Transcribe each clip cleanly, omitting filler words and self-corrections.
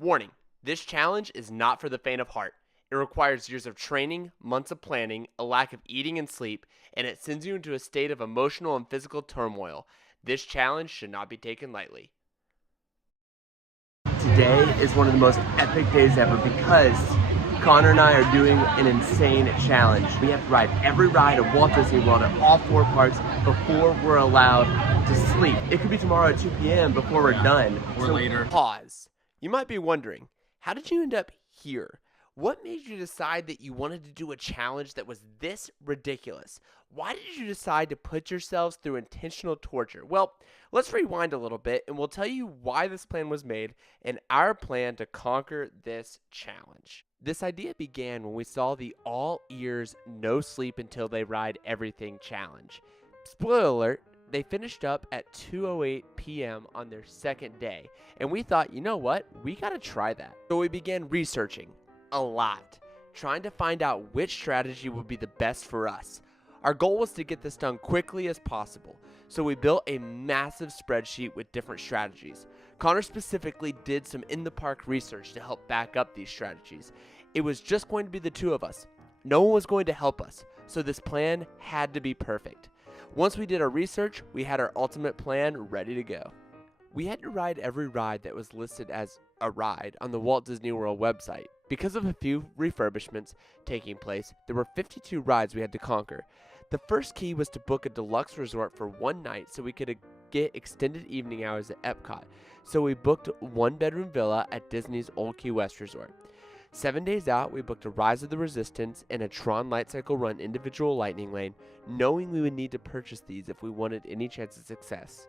Warning, this challenge is not for the faint of heart. It requires years of training, months of planning, a lack of eating and sleep, and it sends you into a state of emotional and physical turmoil. This challenge should not be taken lightly. Today is one of the most epic days ever because Connor and I are doing an insane challenge. We have to ride every ride at Walt Disney World at all 4 parks before we're allowed to sleep. It could be tomorrow at 2 p.m. before we're done. Or later. Pause. You might be wondering, how did you end up here? What made you decide that you wanted to do a challenge that was this ridiculous? Why did you decide to put yourselves through intentional torture? Well, let's rewind a little bit and we'll tell you why this plan was made and our plan to conquer this challenge. This idea began when we saw the all ears, no sleep until they ride everything challenge. Spoiler alert, they finished up at 2:08 p.m. on their second day, and we thought, you know what, we gotta try that. So we began researching a lot, trying to find out which strategy would be the best for us. Our goal was to get this done quickly as possible, so we built a massive spreadsheet with different strategies. Connor specifically did some in-the-park research to help back up these strategies. It was just going to be the two of us. No one was going to help us, so this plan had to be perfect. Once we did our research, we had our ultimate plan ready to go. We had to ride every ride that was listed as a ride on the Walt Disney World website. Because of a few refurbishments taking place, there were 52 rides we had to conquer. The first key was to book a deluxe resort for one night so we could get extended evening hours at Epcot. So we booked a 1-bedroom villa at Disney's Old Key West Resort. 7 days out, we booked a Rise of the Resistance and a Tron Light Cycle Run individual lightning lane, knowing we would need to purchase these if we wanted any chance of success.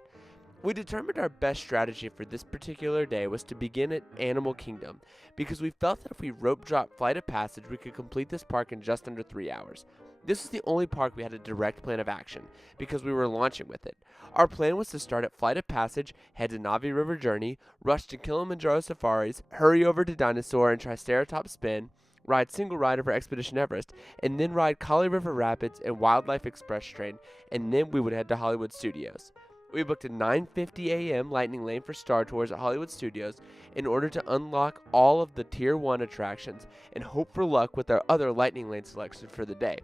We determined our best strategy for this particular day was to begin at Animal Kingdom, because we felt that if we rope dropped Flight of Passage, we could complete this park in just under 3 hours. This was the only park we had a direct plan of action, because we were launching with it. Our plan was to start at Flight of Passage, head to Navi River Journey, rush to Kilimanjaro Safaris, hurry over to Dinosaur and Triceratops Spin, ride Single Rider for Expedition Everest, and then ride Kali River Rapids and Wildlife Express Train, and then we would head to Hollywood Studios. We booked a 9:50 a.m. lightning lane for Star Tours at Hollywood Studios in order to unlock all of the Tier 1 attractions and hope for luck with our other lightning lane selections for the day.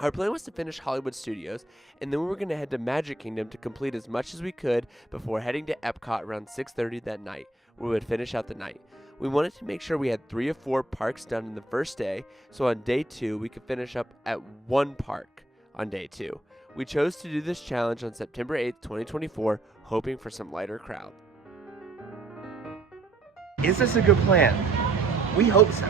Our plan was to finish Hollywood Studios, and then we were going to head to Magic Kingdom to complete as much as we could before heading to Epcot around 6:30 that night, where we would finish out the night. We wanted to make sure we had 3 or 4 parks done in the first day, so on day 2 we could finish up at 1 park on day 2. We chose to do this challenge on September 8th, 2024, hoping for some lighter crowd. Is this a good plan? We hope so,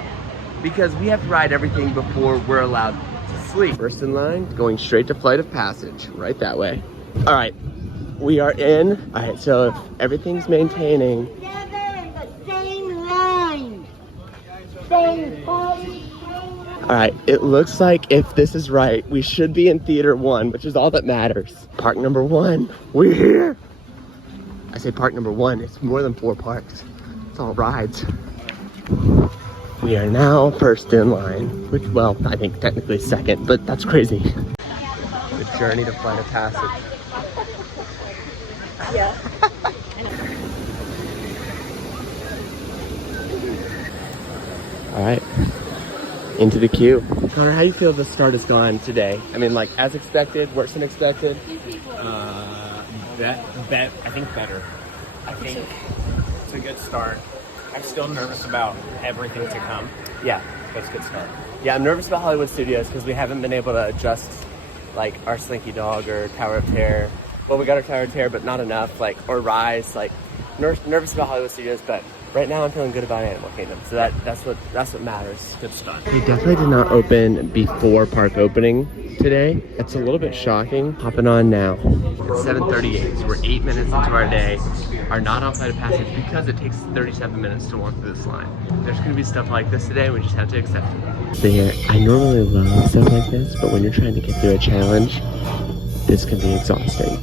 because we have to ride everything before we're allowed to sleep. First in line, going straight to Flight of Passage, right that way. All right, we are in. All right, so if everything's maintaining. Together in the same line. Same party. All right, it looks like if this is right, we should be in Theater 1, which is all that matters. Park number 1, we're here. I say park number 1, it's more than 4 parks. It's all rides. We are now first in line, which, well, I think technically second, but that's crazy. The journey to Flight of Passage. Yeah. All right. Into the queue. Connor, how do you feel the start has gone today? I mean, like, as expected, worse than expected? I think better. I think it's a good start. I'm still nervous about everything to come, Yeah. but it's a good start. Yeah, I'm nervous about Hollywood Studios because we haven't been able to adjust, like, our Slinky Dog or Tower of Terror. Well, we got our Tower of Terror, but not enough, like, or Rise. Like, nervous about Hollywood Studios, but right now I'm feeling good about Animal Kingdom, so that's what matters. Good start. We definitely did not open before park opening today. It's a little bit shocking. Hopping on now. It's 7:38, so we're 8 minutes into our day. Are not on Flight of Passage because it takes 37 minutes to walk through this line. There's gonna be stuff like this today, we just have to accept it. So yeah, I normally love stuff like this, but when you're trying to get through a challenge, this can be exhausting.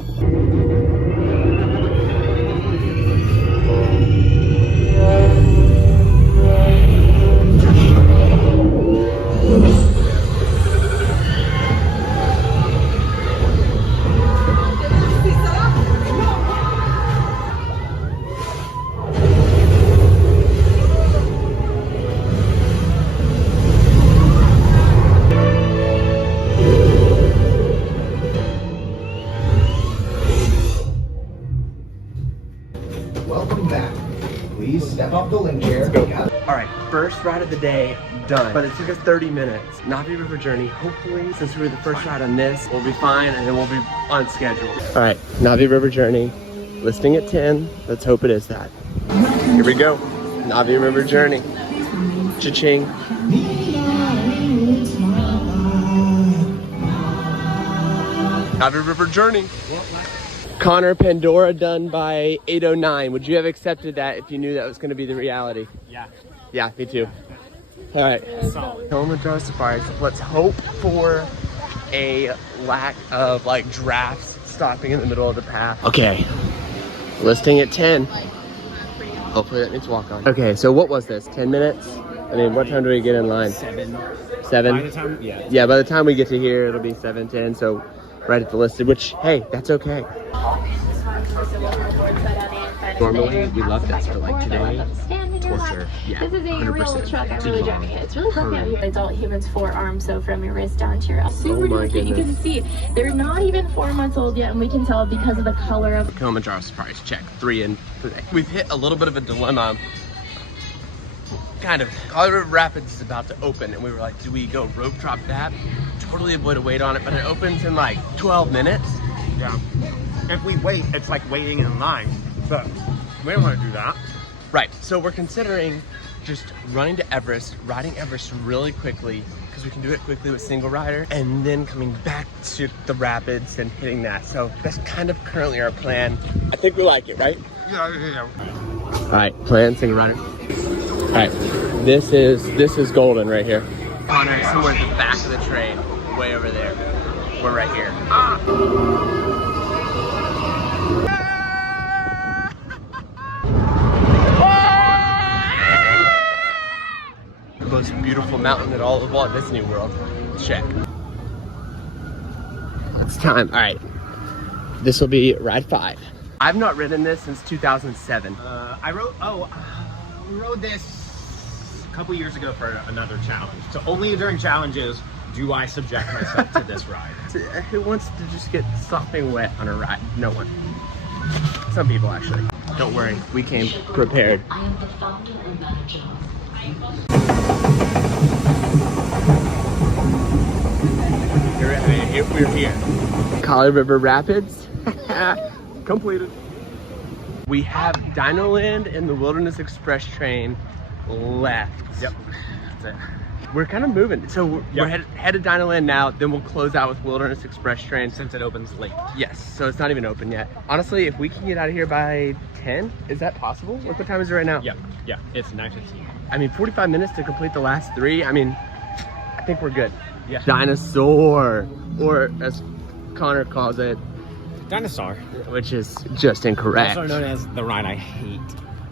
please step off the link chair. All right, first ride of the day done. But it took us 30 minutes. Navi River Journey. Hopefully, since we were the first ride on this, we'll be fine and then we'll be on schedule. All right, Navi River Journey. Listing at 10. Let's hope it is that. Here we go. Navi River Journey. Cha-ching. Navi River Journey. Connor, Pandora done by 8:09. Would you have accepted that if you knew that was going to be the reality? Yeah. Yeah, me too. All right. Kilimanjaro Safaris. Let's hope for a lack of like giraffes stopping in the middle of the path. Okay. Listing at 10. Hopefully that means walk on. Okay, so what was this? 10 minutes? I mean, what time do we get in line? 7. 7? By the time, yeah. Yeah, by the time we get to here, it'll be 7:10. So right at the listed, which, hey, that's okay. Normally, we love this, but like today, torture. Yeah, This is a 100%. real truck. I'm really driving it. It's really fluffy out here. Adult humans forearm, so from your wrist down to your elbow. Super my cute. You can goodness. see they're not even 4 months old yet, and we can tell because of the color of. Kilimanjaro Safaris, check. 3 in today. We've hit a little bit of a dilemma. Kind of. Colorado Rapids is about to open, and we were like, do we go rope drop that? Totally avoid a wait on it, but it opens in like 12 minutes. Yeah. If we wait, it's like waiting in line. But we don't want to do that. Right, so we're considering just running to Everest, riding Everest really quickly, because we can do it quickly with single rider, and then coming back to the rapids and hitting that. So that's kind of currently our plan. I think we like it, right? Yeah. All right, plan single rider. All right, this is golden right here. Connor is somewhere at the back of the train, way over there. We're right here. The most beautiful mountain in all of Walt Disney World. Check. It's time. All right, this will be ride 5. I've not ridden this since 2007. We rode this a couple years ago for another challenge. So only during challenges do I subject myself to this ride. Who wants to just get sopping wet on a ride? No one. Some people actually. Don't worry, we came prepared. I am the founder and manager. We're here. Colorado River Rapids. Completed. We have Dino Land and the Wilderness Express train left. Yep. That's it. We're kind of moving. So we're headed Dino Land now, then we'll close out with Wilderness Express train. Since it opens late. Yes, so it's not even open yet. Honestly, if we can get out of here by 10, is that possible? Look what time is it right now? Yeah. It's 9:15. I mean, 45 minutes to complete the last 3. I mean, I think we're good. Yeah. Dinosaur, or as Connor calls it, Dinosaur. which is just incorrect. Also known as the ride I hate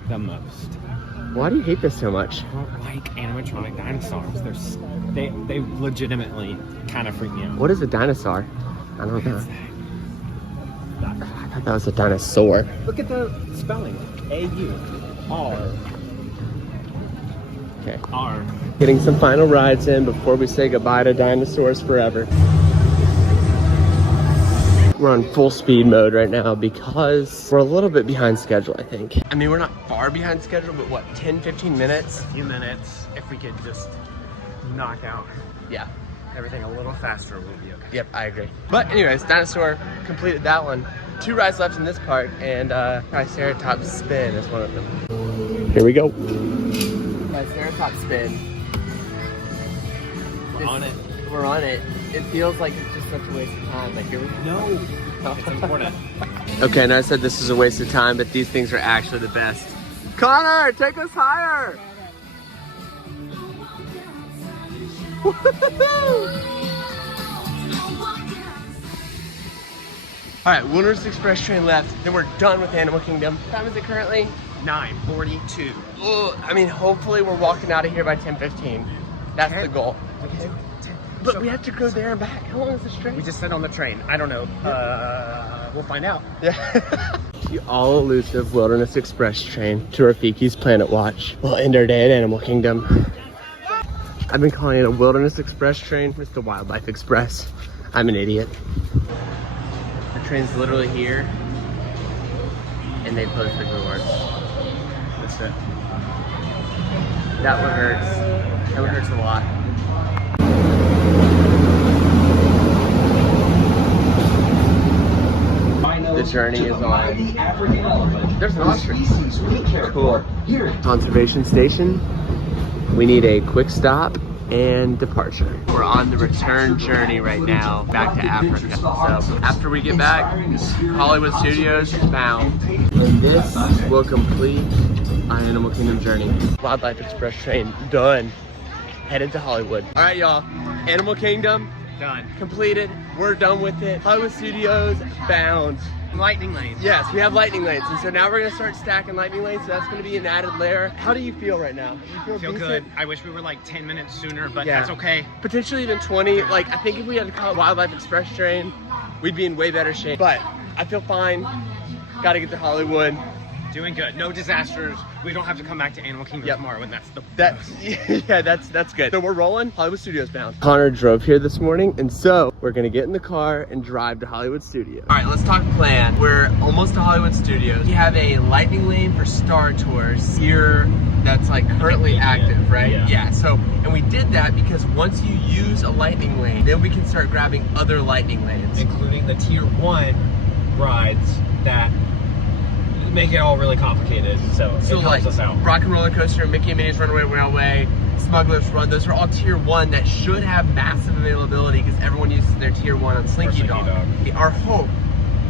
the most. Why do you hate this so much? I don't like animatronic dinosaurs. They legitimately kind of freak me out. What is a dinosaur? I don't know. I thought that was a dinosaur. Look at the spelling. A-U-R. Okay. R. Getting some final rides in before we say goodbye to dinosaurs forever. We're on full speed mode right now because we're a little bit behind schedule, I think. I mean, we're not far behind schedule, but what, 10, 15 minutes? A few minutes. If we could just knock out Yeah. everything a little faster, we'll be okay. Yep, I agree. But anyways, dinosaur completed that one. 2 rides left in this part, and Triceratops spin is one of them. Here we go. Triceratops spin. We're on it. We're on it. It feels like it's just such a waste of time. Like, here we go. No. It's important. Okay, and I said this is a waste of time, but these things are actually the best. Connor, take us higher! Alright, Wilderness Express train left, then we're done with Animal Kingdom. What time is it currently? 9:42. I mean, hopefully we're walking out of here by 10:15. That's the goal. Okay. But we have to go there and back. How long is this train? We just sit on the train. I don't know. We'll find out. Yeah. The all-elusive Wilderness Express train to Rafiki's Planet Watch will end our day at Animal Kingdom. I've been calling it a Wilderness Express train. It's the Wildlife Express. I'm an idiot. The train's literally here, and they closed the doors. This missed it. That one hurts. That one hurts a lot. The journey is on. There's an ostrich. Cool. Conservation station. We need a quick stop and departure. We're on the return journey right now back to Africa. So after we get back, Hollywood Studios is bound. And this will complete our Animal Kingdom journey. Wildlife Express train done. Headed to Hollywood. All right, y'all. Animal Kingdom Done. completed. We're done with it. Hollywood Studios bound. Lightning lanes. Yes, we have lightning lanes, and so now we're gonna start stacking lightning lanes. So that's gonna be an added layer. How do you feel right now? You Feel decent? good. I wish we were like 10 minutes sooner, but Yeah. that's okay. Potentially even 20. Like I think if we had to call it Wildlife Express train, we'd be in way better shape. But I feel fine. Got to get to Hollywood. Doing good. No disasters. We don't have to come back to Animal Kingdom Yep. tomorrow, and that's the Yeah, that's good. So we're rolling. Hollywood Studios bound. Connor drove here this morning, and so we're gonna get in the car and drive to Hollywood Studios. All right, let's talk plan. We're almost to Hollywood Studios. We have a lightning lane for Star Tours here that's like currently active, right? Yeah. So, and we did that because once you use a lightning lane, then we can start grabbing other lightning lanes. including the tier 1 rides that make it all really complicated. So it So helps like us out. Rock and Roller Coaster, Mickey and Minnie's Runaway Railway, Smuggler's Run, those are all tier 1 that should have massive availability because everyone uses their tier 1 on Slinky Dog. Our hope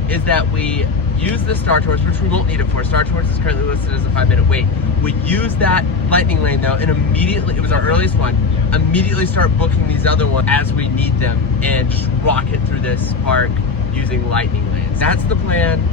is that we use the Star Tours, which we won't need it for. Star Tours is currently listed as a 5-minute wait. We use that lightning lane though, and immediately, it was our earliest one, immediately start booking these other ones as we need them and just rocket through this park using lightning lanes. That's the plan.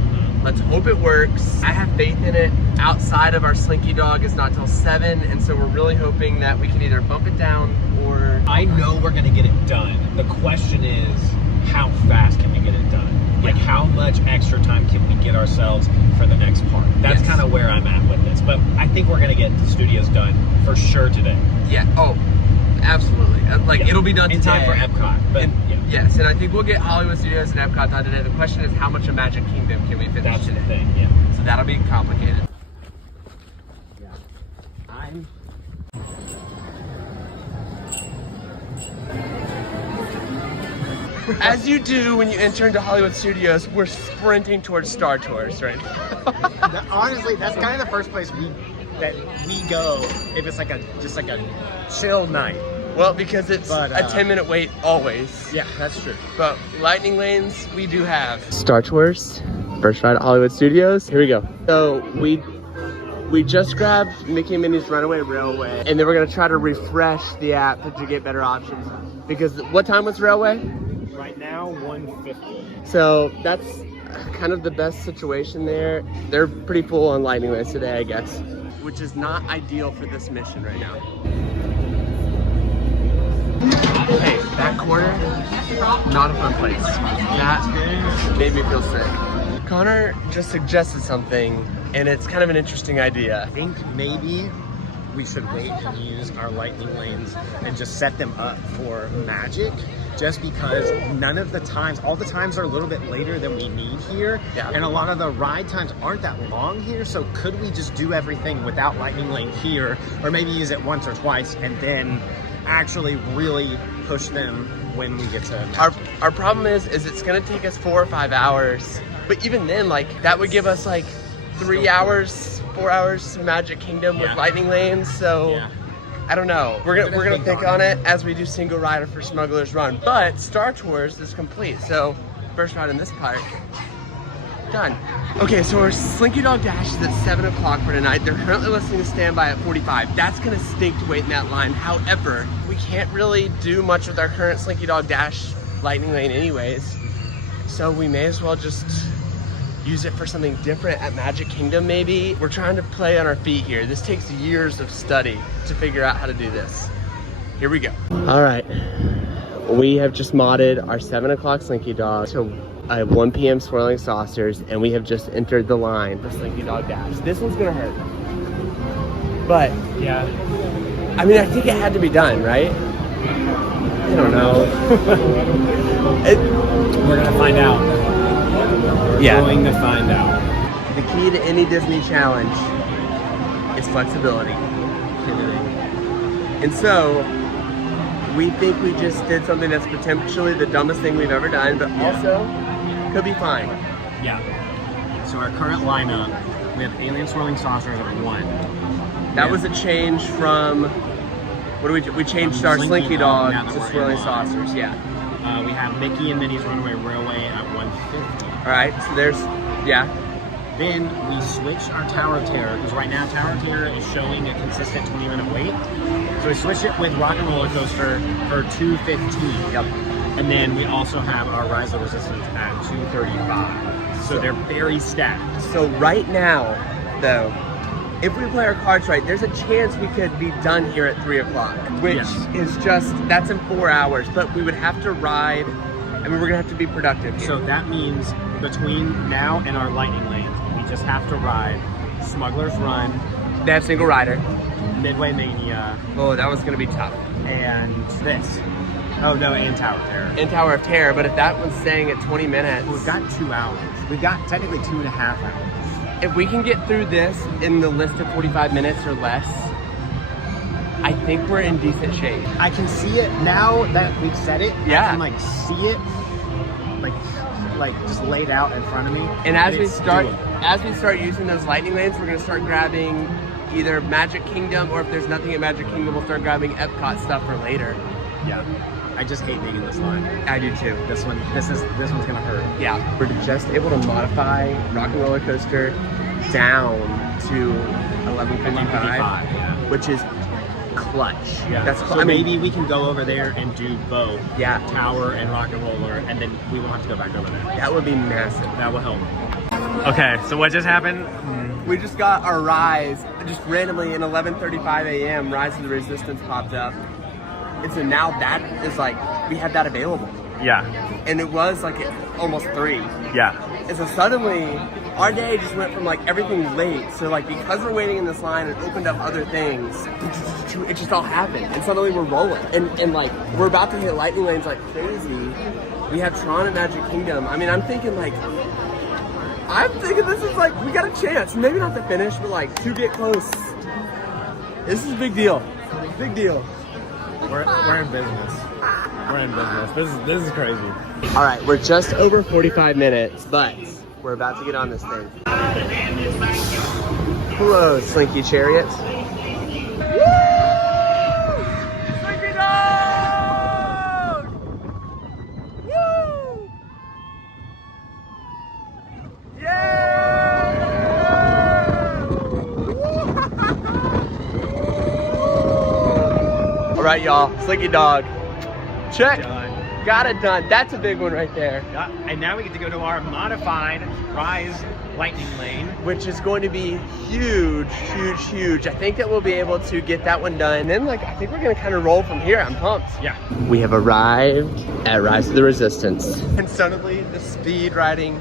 Let's hope it works. I have faith in it. Outside of our Slinky Dog is not till 7, and so we're really hoping that we can either bump it down or... I know we're gonna get it done. The question is, how fast can we get it done? Like, how much extra time can we get ourselves for the next part? That's Yes. kind of where I'm at with this. But I think we're gonna get the studios done for sure today. Yeah, oh, absolutely. Like, it'll be done in today. time for Epcot. But And, yeah, yes, and I think we'll get Hollywood Studios and Epcot done today. The question is, how much of Magic Kingdom can we finish that's today? the thing. Yeah. So that'll be complicated. I'm As you do when you enter into Hollywood Studios, we're sprinting towards Star Tours, right? honestly, that's kind of the first place we go if it's like just like a chill night. Well, because it's But, a 10-minute wait always. Yeah, that's true. But lightning lanes, we do have. Star Tours, first ride at Hollywood Studios. Here we go. So we just grabbed Mickey and Minnie's Runaway Railway, and then we're gonna try to refresh the app to get better options. Because what time was Railway? Right now, 150. So that's kind of the best situation there. They're pretty full on lightning lanes today, I guess. Which is not ideal for this mission right now. Hey, that corner, not a fun place. That made me feel sick. Connor just suggested something, and it's kind of an interesting idea. I think maybe we should wait and use our lightning lanes and just set them up for magic, just because none of the times, all the times are a little bit later than we need here. Yeah. And a lot of the ride times aren't that long here, so could we just do everything without lightning lane here, or maybe use it once or twice and then actually really push them when we get to magic? Our problem is it's gonna take us 4 or 5 hours. But even then, like, that would give us like 3 hours, 4 hours to Magic Kingdom with Yeah. lightning lanes. So Yeah. I don't know. We're gonna think on it as we do single rider for Smuggler's Run. But Star Tours is complete. So first ride in this park, done. Okay, so our Slinky Dog Dash is at 7 o'clock for tonight. They're currently listing a standby at 45. That's gonna stink to wait in that line. However, we can't really do much with our current Slinky Dog Dash lightning lane anyways. So we may as well just use it for something different at Magic Kingdom maybe. We're trying to play on our feet here. This takes years of study to figure out how to do this. Here we go. All right, we have just modded our 7 o'clock Slinky Dog to 1 p.m. Swirling Saucers, and we have just entered the line for Slinky Dog Dash. This one's gonna hurt. But, Yeah. I mean, I think it had to be done, right? I don't know. We're gonna find out. We're Yeah. going to find out. The key to any Disney challenge is flexibility. And so, we think we just did something that's potentially the dumbest thing we've ever done, but also could be fine. Yeah. So our current lineup, we have alien swirling saucers at 1. That was a change from, what do we do? We changed our Slinky Dog to swirling saucers, yeah. We have Mickey and Minnie's Runaway Railway at 150. All right, so there's, yeah. Then we switched our Tower of Terror, because right now Tower of Terror is showing a consistent 20-minute wait. So we switched it with Rock and Roller Coaster for 215. Yep. And then we also have our Rise of Resistance at 235. So they're very stacked. So right now, though, if we play our cards right, there's a chance we could be done here at 3 o'clock, which is just, that's in 4 hours, but we would have to ride, I mean, we're gonna have to be productive here. So that means between now and our lightning lanes, we just have to ride Smuggler's Run. They have single rider. Midway Mania. Oh, that was gonna be tough. And this. Oh no, and Tower of Terror. And Tower of Terror, but if that one's staying at 20 minutes. We've got 2 hours. We've got technically 2.5 hours. If we can get through this in the list of 45 minutes or less, I think we're in decent shape. I can see it now that we've said it. Yeah. I can like see it like just laid out in front of me. And as we it's start doable. using those lightning lanes, we're gonna start grabbing either Magic Kingdom, or if there's nothing at Magic Kingdom, we'll start grabbing Epcot stuff for later. Yeah. I just hate being in this line. I do too. This one's gonna hurt. Yeah. We're just able to modify Rock and Roller Coaster down to 1155, which is clutch. Yeah. That's so maybe we can go over there and do both. Yeah. Tower and Rock and Roller, and then we won't have to go back over there. That would be massive. That will help. Okay, so what just happened? We just got our Rise, just randomly in 11:35 a.m. Rise of the Resistance popped up. And so now that is like, we had that available. Yeah. And it was like almost 3. Yeah. And so suddenly, our day just went from like everything late. So like, because we're waiting in this line and opened up other things, it just all happened. And suddenly we're rolling. And like, we're about to hit lightning lanes like crazy. We have Tron at Magic Kingdom. I mean, I'm thinking this is like, we got a chance. Maybe not to finish, but like to get close. This is a big deal. Big deal. We're in business. We're in business. This is crazy. All right, we're just over 45 minutes, but we're about to get on this thing. Hello, Slinky Chariot. Woo! Slinky Dog! Woo! Yeah! All right, y'all, Slinky Dog. Check. Done. Got it done. That's a big one right there. Yeah, and now we get to go to our modified Rise Lightning Lane. Which is going to be huge, huge, huge. I think that we'll be able to get that one done. And then like, I think we're gonna kind of roll from here. I'm pumped. Yeah. We have arrived at Rise of the Resistance. And suddenly the speed riding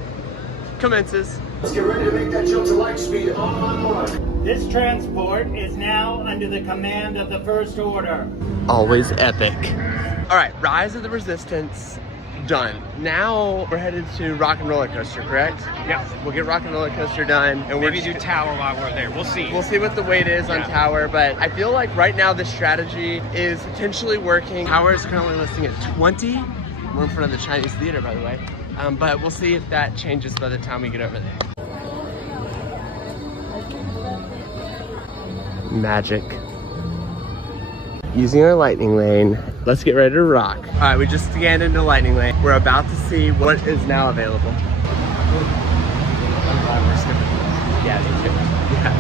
commences. Let's get ready to make that jump to light speed on board. This transport is now under the command of the First Order. Always epic. All right, Rise of the Resistance, done. Now we're headed to Rock and Roller Coaster, correct? Yep. We'll get Rock and Roller Coaster done. And Maybe do Tower while we're there. We'll see. We'll see what the wait is on Tower, but I feel like right now this strategy is potentially working. Tower is currently listing at 20. We're in front of the Chinese Theater, by the way. But we'll see if that changes by the time we get over there. Magic. Using our lightning lane. Let's get ready to rock. All right, we just scanned into lightning lane. We're about to see what is now available. Yeah, me too. Yeah.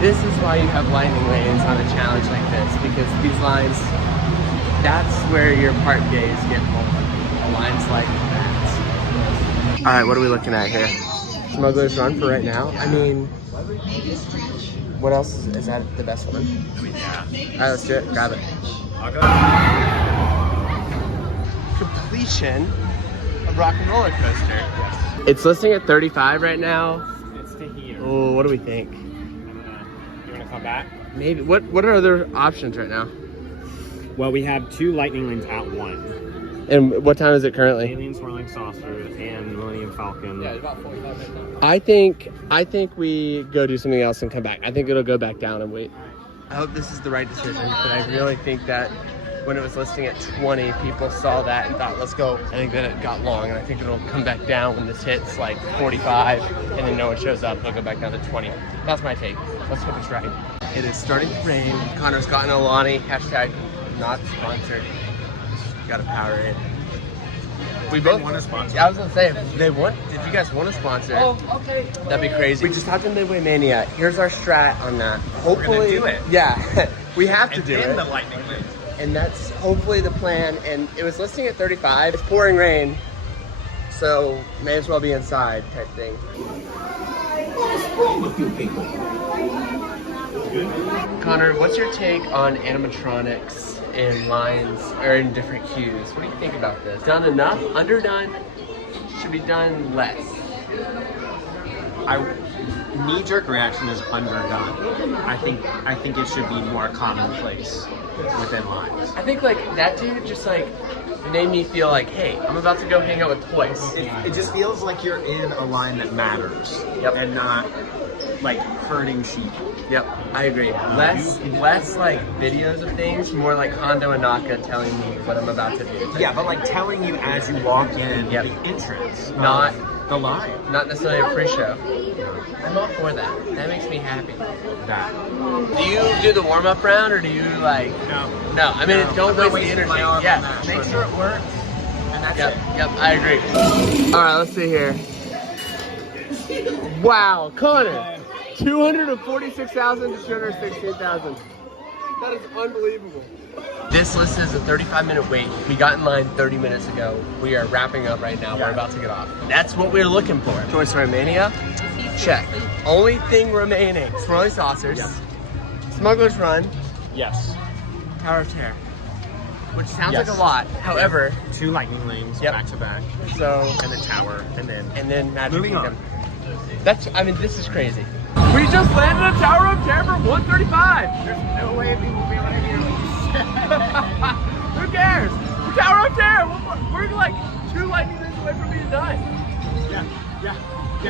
This is why you have lightning lanes on a challenge like this, because these lines, that's where your park days get full. Lines like that. All right, what are we looking at here? Smuggler's Run for right now. I mean, what else is that the best one? Yeah. All right, let's do it. Grab it. I'll go. Completion of Rock and Roller Coaster. Yes. It's listing at 35 right now. It's to here. Oh, what do we think? You wanna come back? Maybe. What are other options right now? Well, we have 2 lightning lanes at 1. And what time is it currently? Alien Swirling Saucers and Millennium Falcon. Yeah, about 45 minutes now. I think we go do something else and come back. I think it'll go back down and wait. I hope this is the right decision, but I really think that when it was listing at 20, people saw that and thought, let's go. I think that it got long, and I think it'll come back down when this hits like 45, and then no one shows up, it'll go back down to 20. That's my take. Let's hope it's right. It is starting to rain. Connor's gotten a Lonnie, hashtag not sponsored. Got a Powerade. We both want to sponsor. Yeah, I was gonna say, if you guys want to sponsor, okay. That'd be crazy. We just talked to Midway Mania. Here's our strat on that. Hopefully, we're gonna do it. Yeah, we have to do it. And the lightning lane. And that's hopefully the plan. And it was listing at 35. It's pouring rain, so may as well be inside type thing. What is wrong with you people? Connor, what's your take on animatronics in lines or in different queues? What do you think about this? Done enough? Underdone? Should be done less? Knee-jerk reaction is underdone. I think it should be more commonplace within lines. I think like that dude just like made me feel like, hey, I'm about to go hang out with toys. It just feels like you're in a line that matters. Yep. And not like herding sheep. Yep, I agree. Less like videos of things, more like Hondo and Naka telling me what I'm about to do. Yeah, but like telling you as you walk in Yep. the entrance, Not the line. Not necessarily a pre-show. I'm all for that. That makes me happy. That. Do you do the warm-up round, or do you like? No. I mean, don't waste the energy. Yeah. Make sure it works. And that's it. Yep, I agree. All right, let's see here. Wow, Connor, 246,000 to 216,000. That is unbelievable. This list is a 35-minute wait. We got in line 30 minutes ago. We are wrapping up right now. We're about to get off. That's what we're looking for. Toy Story Mania, check. Only thing remaining, Swirly Saucers, Smuggler's Run, Yes. Tower of Terror, which sounds like a lot. However, 2 lightning lanes back to back. So, And the tower, and then Magic moving Kingdom. on. This is crazy. We just landed at Tower of Terror for 135. There's no way people will be able to hear this. Who cares? The Tower of Terror. We're like 2 lightning lanes away from being done. Yeah. We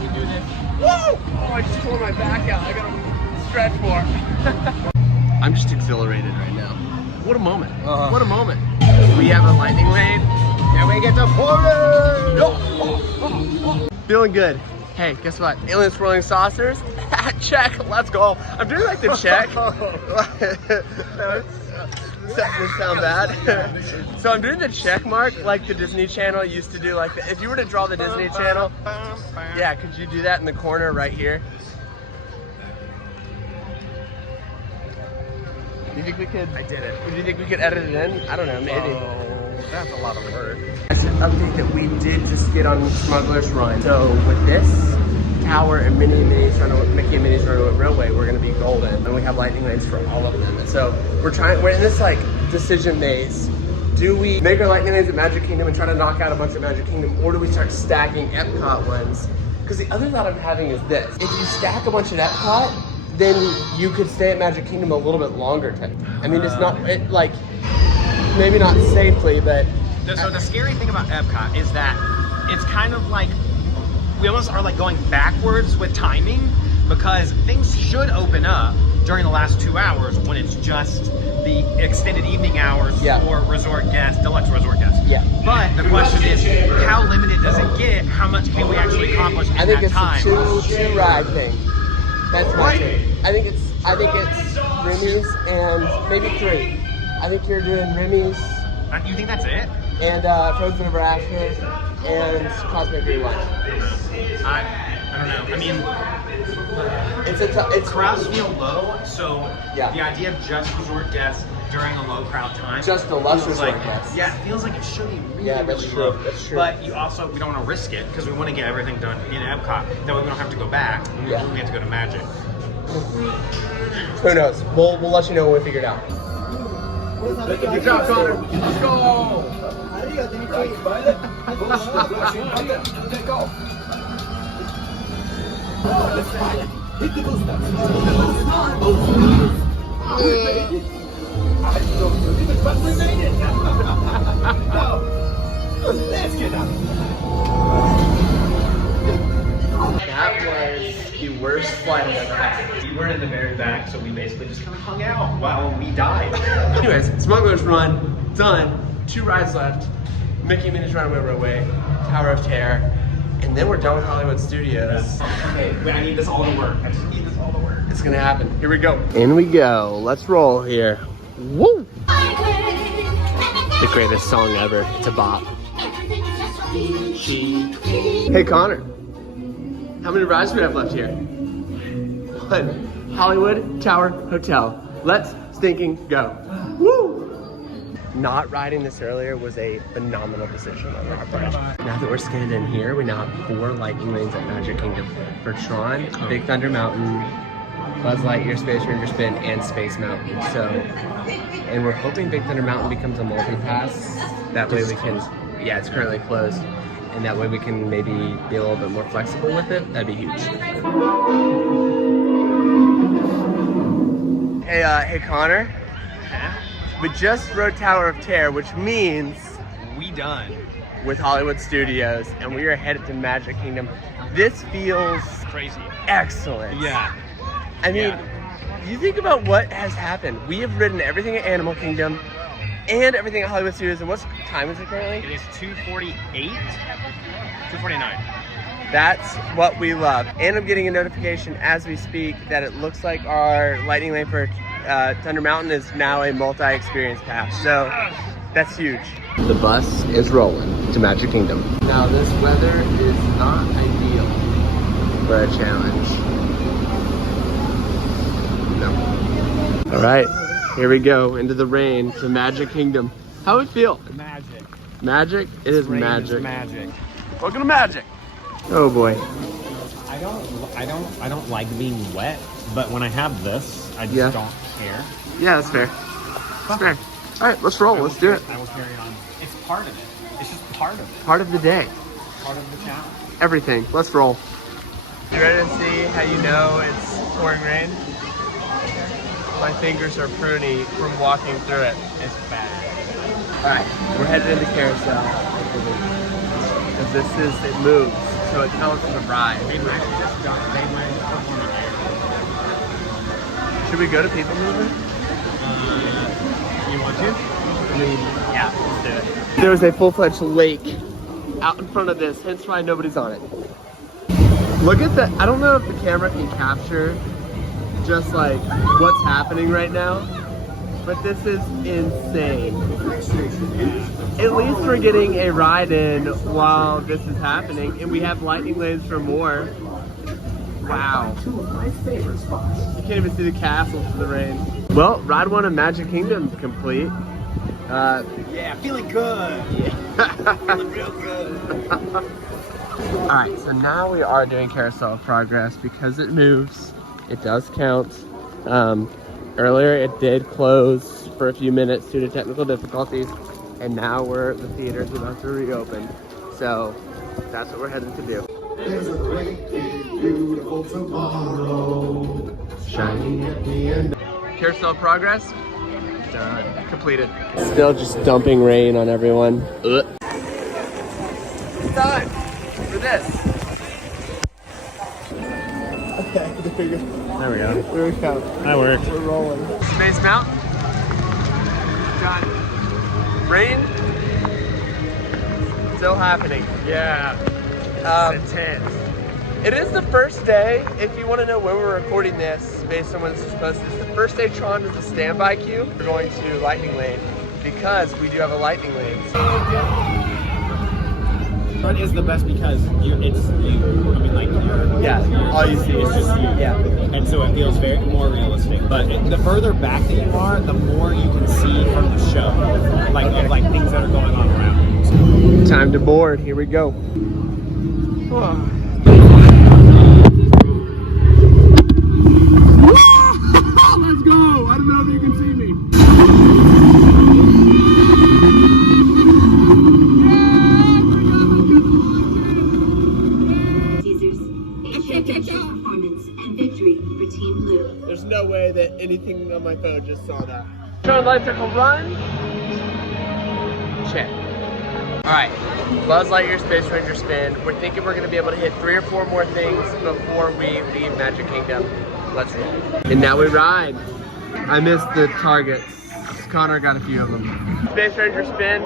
can do this. Woo! Oh, I just tore my back out. I gotta stretch more. I'm just exhilarated right now. What a moment. What a moment. We have a lightning lane. And we get to pour it! Feeling good. Hey, guess what? Alien Swirling Saucers. Check. Let's go. I'm doing like the check. Doesn't sound bad. So I'm doing the check mark like the Disney Channel used to do. Like if you were to draw the Disney Channel, yeah, could you do that in the corner right here? Do you think we could? I did it. Do you think we could edit it in? I don't know, maybe. Oh, that's a lot of work. I should update that we did just get on Smuggler's Run. So with this tower and Mickey and Minnie's Railway, we're gonna be golden, and we have lightning lanes for all of them. And so we're in this like decision maze. Do we make our lightning lanes at Magic Kingdom and try to knock out a bunch of Magic Kingdom, or do we start stacking Epcot ones? Because the other thought I'm having is this: if you stack a bunch of Epcot, then you could stay at Magic Kingdom a little bit longer. I mean, it's not like maybe not safely, but So the scary thing about Epcot is that it's kind of like we almost are like going backwards with timing, because things should open up during the last 2 hours when it's just the extended evening hours for resort guests, deluxe resort guests. Yeah. But the question is, how limited does it get? How much can we actually accomplish in I think that it's time? a two ride thing. That's my take. I think it's Remy's and maybe 3. I think you're doing Remy's. You think that's it? And Frozen Nebraska and Cosmic Rewind. I don't know. I mean, it's crowds feel low, so the idea of just resort guests during a low crowd time, just the lush feels resort like, guests. Yeah, it feels like it should be really, that's really true. low. That's true. But we don't want to risk it because we want to get everything done in Epcot. That way we don't have to go back. Yeah. We have to go to Magic. Who knows? We'll let you know when we figure it out. Good job, Connor. Let's go. Take off. Hit the booster. worst flight I've ever had. We were in the very back, so we basically just kind of hung out while we died. Anyways, Smuggler's Run, done. 2 rides left. Mickey and Minnie's Runaway Railway, Tower of Terror, and then we're done with Hollywood Studios. Okay, wait, I need this all to work. I just need this all to work. It's gonna happen. Here we go. In we go. Let's roll here. Woo! The greatest song ever. It's a bop. Hey Connor, how many rides do we have left here? 1. Hollywood Tower Hotel. Let's stinking go. Woo! Not riding this earlier was a phenomenal decision on our part. Now that we're scanned in here, we now have 4 lightning lanes at Magic Kingdom. For Tron, Big Thunder Mountain, Buzz Lightyear, Space Ranger Spin, and Space Mountain. So, and we're hoping Big Thunder Mountain becomes a multi-pass. That way we can, yeah, it's currently closed. And that way we can maybe be a little bit more flexible with it. That'd be huge. Hey Connor. Huh? We just rode Tower of Terror, which means We done. with Hollywood Studios, and we are headed to Magic Kingdom. This feels Crazy. excellent. Yeah. I mean, Yeah. you think about what has happened. We have ridden everything at Animal Kingdom and everything at Hollywood Studios. And what time is it currently? It is 2:48. 2:49. That's what we love. And I'm getting a notification as we speak that it looks like our lightning lane for Thunder Mountain is now a multi-experience pass. So that's huge. The bus is rolling to Magic Kingdom. Now this weather is not ideal for a challenge. No. All right, here we go into the rain to Magic Kingdom. How it feel? Magic. Magic? It is Rain magic. Is magic. Welcome to Magic. Oh boy. I don't like being wet, but when I have this, I just Yeah. don't care. Yeah, that's fair. That's fair. All right, let's roll. Let's do it. I will carry on. It's part of it. It's just part of it. Part of the day. Part of the challenge. Everything. Let's roll. You ready to see how you know it's pouring rain? My fingers are pruny from walking through it. It's bad. All right, we're headed into Carousel. Because it moves, so it counts as a ride. They might just don't. They might just perform an air. Should we go to People Mover? You want to? I mean, yeah, let's do it. There was a full-fledged lake out in front of this, hence why nobody's on it. Look at that. I don't know if the camera can capture just like what's happening right now, but this is insane. At least we're getting a ride in while this is happening, and we have lightning lanes for more. Wow. You can't even see the castle for the rain. Well, ride 1 of Magic Kingdom complete. Yeah, feeling good. Feeling real good. Alright, so now we are doing Carousel of Progress because it moves. It does count. Earlier it did close for a few minutes due to technical difficulties, and now the theater's about to reopen. So that's what we're headed to do. There's a great big beautiful tomorrow shining at the end. Carousel of Progress? Done. Completed. Still just dumping rain on everyone. Ugh. It's time for this. Okay, there we go. There we go. There we go. That worked. We're rolling. Space Mountain. Done. Rain. Still happening. Yeah. It's intense. It is the first day, if you want to know when we're recording this, based on when this is posted, it's the first day Tron is a standby queue. We're going to Lightning Lane because we do have a Lightning Lane. Front is the best because it's you. I mean, like, Yeah, all you see it's is just you. yeah. And so it feels very more realistic. But the further back that you are, the more you can see from the show, like of like things that are going on around you. Time to board. Here we go. Let's go! I don't know if you can see me. Performance and victory for Team Blue. There's no way that anything on my phone just saw that. Tron Light Circle run. Check. All right, Buzz Lightyear Space Ranger spin. We're thinking we're gonna be able to hit 3 or 4 more things before we leave Magic Kingdom. Let's roll. And now we ride. I missed the targets. Connor got a few of them. Space Ranger spin.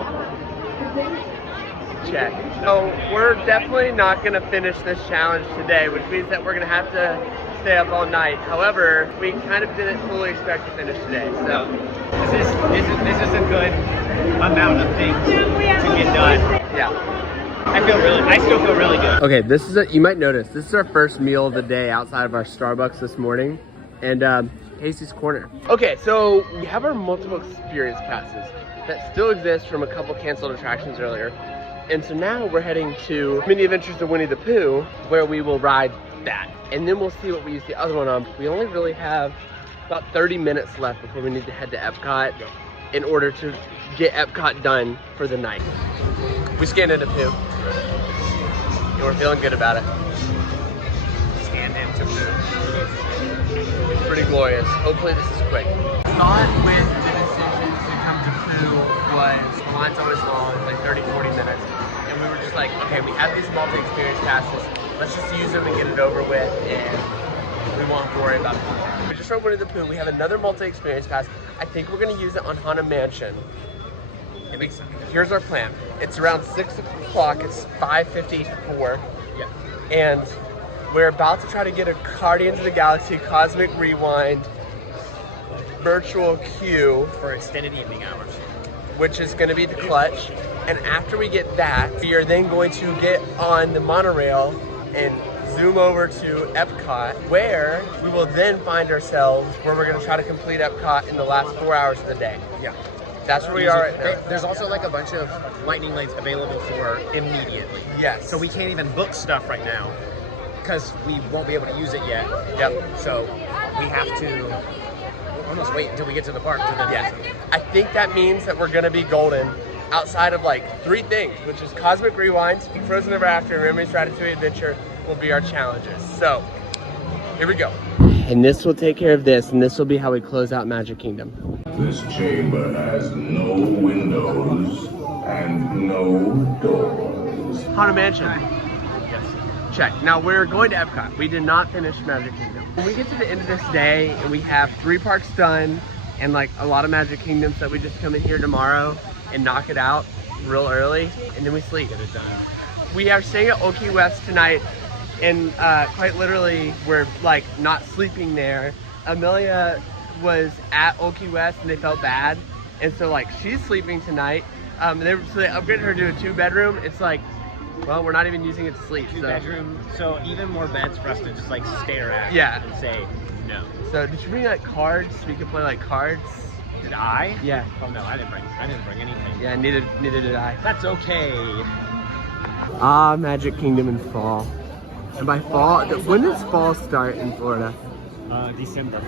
Check. So we're definitely not gonna finish this challenge today, which means that we're gonna have to stay up all night. However, we kind of didn't fully expect to finish today, so. This is a good amount of things to get done. Yeah. I still feel really good. Okay, this is you might notice, this is our first meal of the day outside of our Starbucks this morning. And Casey's Corner. Okay, so we have our multiple experience passes that still exist from a couple canceled attractions earlier. And so now we're heading to Mini Adventures of Winnie the Pooh, where we will ride that. And then we'll see what we use the other one on. We only really have about 30 minutes left before we need to head to Epcot in order to get Epcot done for the night. We scanned into Pooh, and we're feeling good about it. Scanned into Pooh. It's pretty glorious. Hopefully this is quick. Thought with the decision to come to Pooh was, the line's always long, it's like 30, 40 minutes. And we were just like, okay, we have these multi-experience passes. Let's just use them and get it over with, and we won't have to worry about it tomorrow. We just rode Winnie the Pooh. We have another multi-experience pass. I think we're gonna use it on Haunted Mansion. Here's our plan. It's around 6 o'clock. It's 5:54. Yeah. And we're about to try to get a Guardians of the Galaxy Cosmic Rewind virtual queue For extended evening hours. which is going to be the clutch. And after we get that, we are then going to get on the monorail and zoom over to Epcot, where we will then find ourselves where we're going to try to complete Epcot in the last 4 hours of the day. Yeah. That's where we are right now. There's also like a bunch of lightning lanes available for immediately. Yes. So we can't even book stuff right now because we won't be able to use it yet. Yep. So we have to almost wait until we get to the park to then Yeah. use it. I think that means that we're going to be golden outside of like 3 things, which is Cosmic Rewind, Frozen Ever After, and Remy's Ratatouille Adventure will be our challenges. So, here we go. And this will take care of this, and this will be how we close out Magic Kingdom. This chamber has no windows and no doors. Haunted Mansion. Yes. Check. Now we're going to Epcot. We did not finish Magic Kingdom. When we get to the end of this day and we have 3 parks done and like a lot of Magic Kingdoms that we just come in here tomorrow and knock it out real early and then we sleep. Get it done. We are staying at Old Key West tonight and quite literally we're like not sleeping there. Amelia was at Old Key West and they felt bad and so like she's sleeping tonight. So they upgraded her to a 2-bedroom. It's like, well, we're not even using it to sleep. 2-bedroom, so even more beds for us to just like stare at and say no. So did you bring like cards so we could play like cards? Did I? Yeah. Oh no, I didn't bring anything. Yeah, neither did I. That's okay. Ah, Magic Kingdom in fall. And by fall, when does fall start in Florida? December.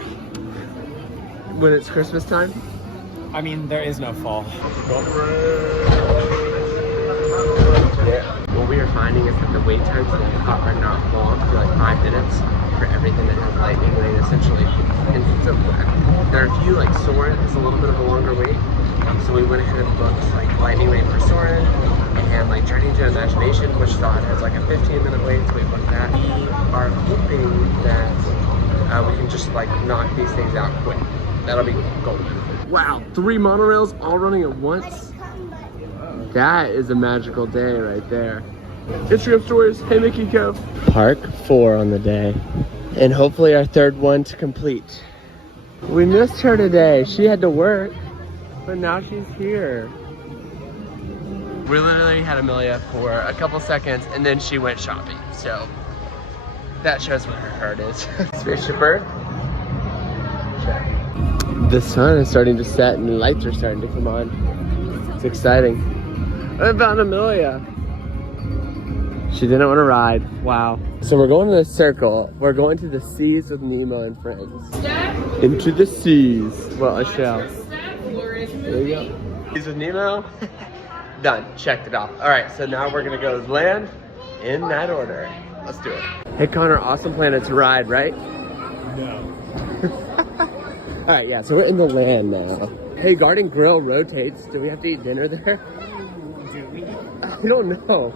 When it's Christmas time? I mean, there is no fall. Yeah. What we are finding is that the wait times at Epcot are not long, they're like 5 minutes for everything that has lightning lane essentially. And so there are a few like Soarin' is a little bit of a longer wait. So we went ahead and booked like lightning lane for Soarin' and like Journey into Imagination, which thought has like a 15-minute wait, so we booked that. We are hoping that we can just like knock these things out quick. That'll be golden. Wow, 3 monorails all running at once? That is a magical day right there. Instagram stories, hey Mickey Co. Park 4 on the day. And hopefully our 3rd one to complete. We missed her today. She had to work, but now she's here. We literally had Amelia for a couple seconds and then she went shopping. So that shows where her heart is. Spaceship Earth. Check. The sun is starting to set and the lights are starting to come on. It's exciting. I found Amelia. She didn't want to ride. Wow. So we're going to the circle. We're going to the seas with Nemo and friends. Into the seas. Well, a shell. There you go. Seas with Nemo. Done. Checked it off. All right, so now we're gonna go land in that order. Let's do it. Hey Connor, awesome planet to ride, right? No. All right, yeah, so we're in the land now. Hey, Garden Grill rotates. Do we have to eat dinner there? Do we? I don't know.